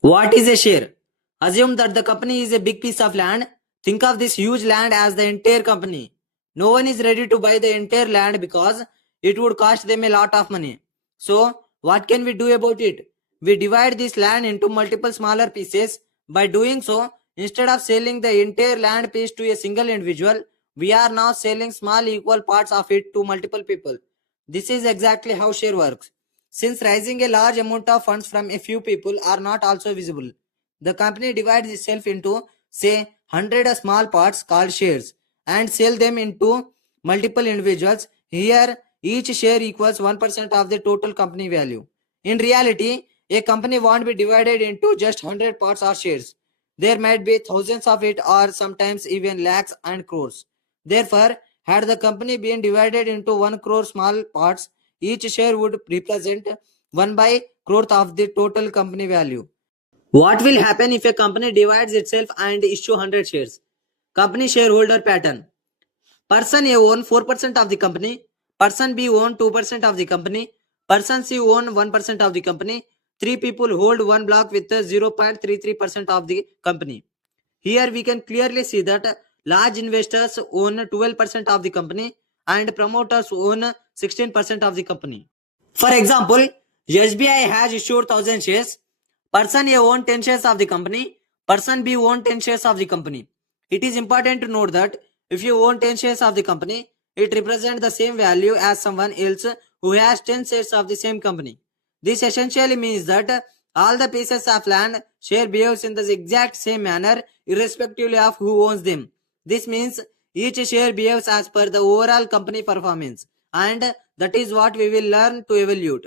What is a share? Assume that the company is a big piece of land. Think of this huge land as the entire company. No one is ready to buy the entire land because it would cost them a lot of money. So, what can we do about it? We divide this land into multiple smaller pieces. By doing so, instead of selling the entire land piece to a single individual, we are now selling small equal parts of it to multiple people. This is exactly how share works. Since raising a large amount of funds from a few people are not also visible, the company divides itself into, say, 100 small parts called shares and sell them into multiple individuals. Here, each share equals 1% of the total company value. In reality, a company won't be divided into just 100 parts or shares. There might be thousands of it or sometimes even lakhs and crores. Therefore, had the company been divided into 1 crore small parts, each share would represent 1 by crore of the total company value. What will happen if a company divides itself and issue 100 shares? Company shareholder pattern. Person A own 4% of the company. Person B own 2% of the company. Person C own 1% of the company. Three people hold one block with 0.33% of the company. Here we can clearly see that large investors own 12% of the company and promoters own 16% of the company. For example, SBI has issued 1000 shares. Person A own 10 shares of the company. Person B own 10 shares of the company. It is important to note that if you own 10 shares of the company, it represents the same value as someone else who has 10 shares of the same company. This essentially means that all the pieces of land share behaves in the exact same manner irrespectively of who owns them. This means each share behaves as per the overall company performance, and that is what we will learn to evaluate.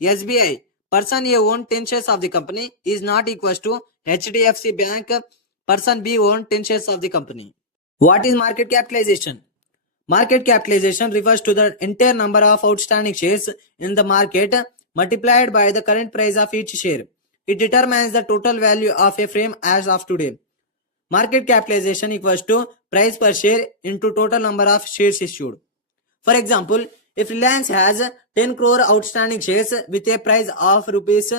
SBI, person A own 10 shares of the company is not equals to HDFC Bank, person B own 10 shares of the company. What is market capitalization? Market capitalization refers to the entire number of outstanding shares in the market multiplied by the current price of each share. It determines the total value of a firm as of today. Market capitalization equals to price per share into total number of shares issued. For example, if Reliance has 10 crore outstanding shares with a price of rupees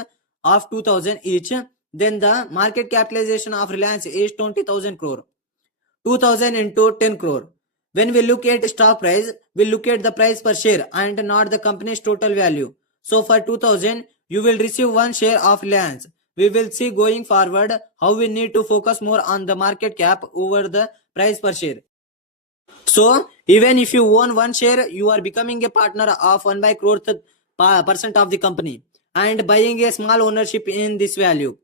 of 2000 each, then the market capitalization of Reliance is 20,000 crore. 2000 into 10 crore. When we look at stock price, we look at the price per share and not the company's total value. So for 2000, you will receive one share of Reliance. We will see going forward how we need to focus more on the market cap over the price per share. So even if you own one share, you are becoming a partner of 1 by crore percent of the company and buying a small ownership in this value.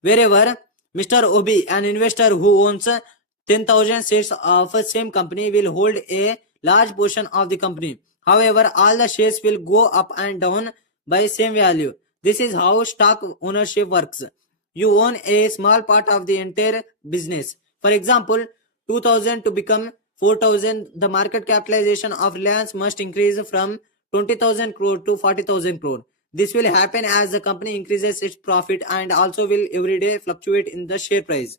Wherever Mr. Obi, an investor who owns 10,000 shares of the same company, will hold a large portion of the company. However, all the shares will go up and down by same value. This is how stock ownership works. You own a small part of the entire business. For example, 2000 to become 4,000, the market capitalization of Reliance must increase from 20,000 crore to 40,000 crore. This will happen as the company increases its profit and also will every day fluctuate in the share price.